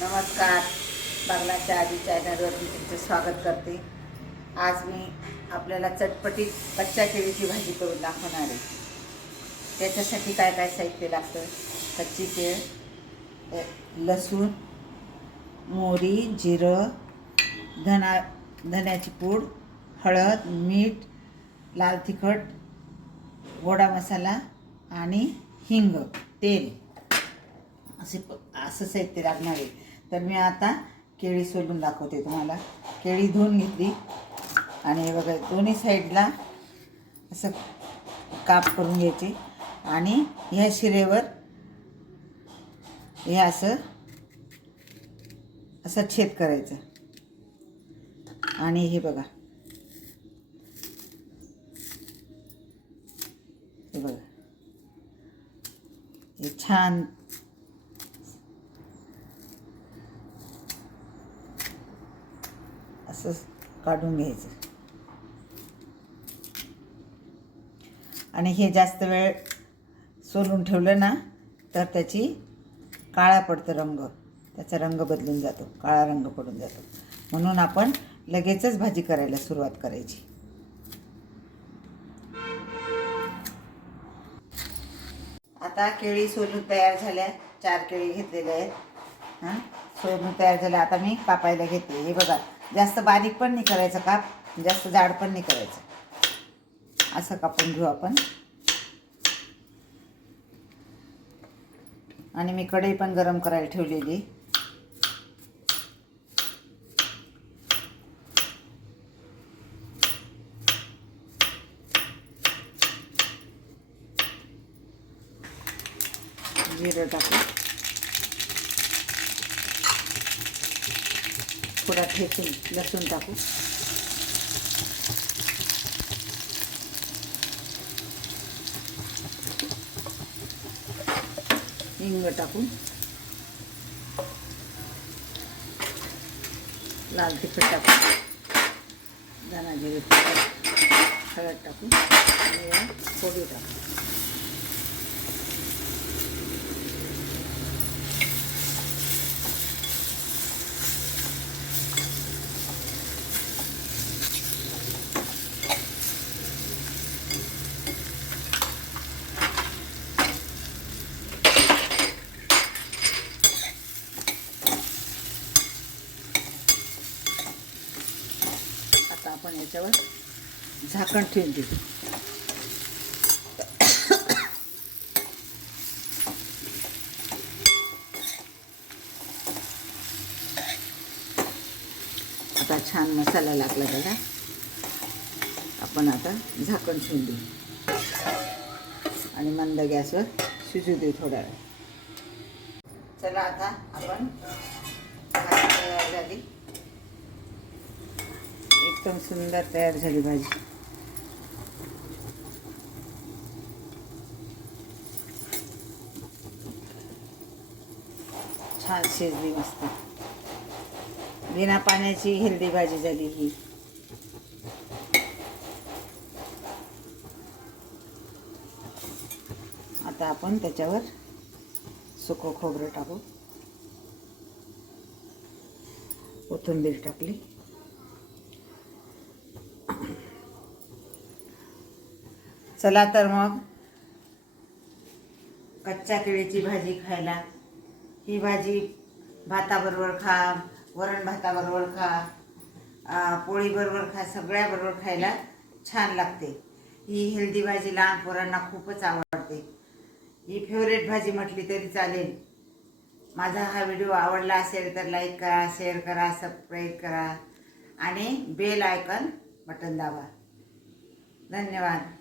नमस्कार. बागलांच्या आधी चॅनलवरती तुमचं स्वागत करते. आज मी आपल्याला चटपटीत कच्च्या केळीची भाजी करून दाखवणार आहे. त्याच्यासाठी काय काय साहित्य लागतं: कच्ची केळ, लसूण, मोहरी, जिरं, धण्याची पूड, हळद, मीठ, लाल तिखट, गोडा मसाला आणि हिंग, तेल असं साहित्य लागणार आहे. तर मी आता केळी सोलून दाखवते तुम्हाला. केळी धुवून घेतली आणि हे बघा, दोन्ही साईडला असं काप करून घ्यायचे आणि ह्या शिरेवर हे असं छेद करायचं. आणि हे बघा, हे छान असं काढून घ्यायचं. आणि हे जास्त वेळ सोलून ठेवलं ना तर त्याची काळा पडतं रंग, त्याचा रंग बदलून जातो, काळा रंग पडून जातो. म्हणून आपण लगेचच भाजी करायला सुरुवात करायची. आता केळी सोलून तयार झाल्या. 4 केळी घेतलेल्या आहेत. सोलून तयार झाल्या. आता मी कापायला घेते. हे बघा, जास्त बारीक पण नाही करायचं काप, जास्त जाड पण नाही करायचं. असं कापून घेऊ आपण. आणि मी कढई पण गरम करायला ठेवलेली. जिरं टाकू, थोडा ठेचून लसूण टाकू, हिंग टाकू, लाल तिखट टाकू, धना जिरे टाकू, हळद टाकू आणि फोडणी टाकू. आता आपण याच्यावर झाकण ठेवून देऊ. आता छान मसाला लागला त्याला. आपण आता झाकण ठेवून देऊ आणि मंद गॅसवर शिजू देऊ थोडा वेळ. चला, आता आपण भाजी तयार झाली. एकदम सुंदर तयार झाली भाजी. छान शिजली, मस्त बिना पाण्याची हेल्दी भाजी झाली ही. आता आपण त्याच्यावर सुकं खोबरं टाकू, कोथिंबीर टाकली. चला तर मग कच्च्या केळीची भाजी खायला. ही भाजी भाताबरोबर खा, वरण भाताबरोबर खा, पोळीबरोबर खा, सगळ्याबरोबर खायला छान लागते. ही हेल्दी भाजी लहान पोरांना खूपच आवडते. ही फेवरेट भाजी म्हटली तरी चालेल. माझा हा व्हिडिओ आवडला असेल तर लाईक करा, शेअर करा, सबस्क्राईब करा आणि बेल आयकॉन बटन दाबा. धन्यवाद.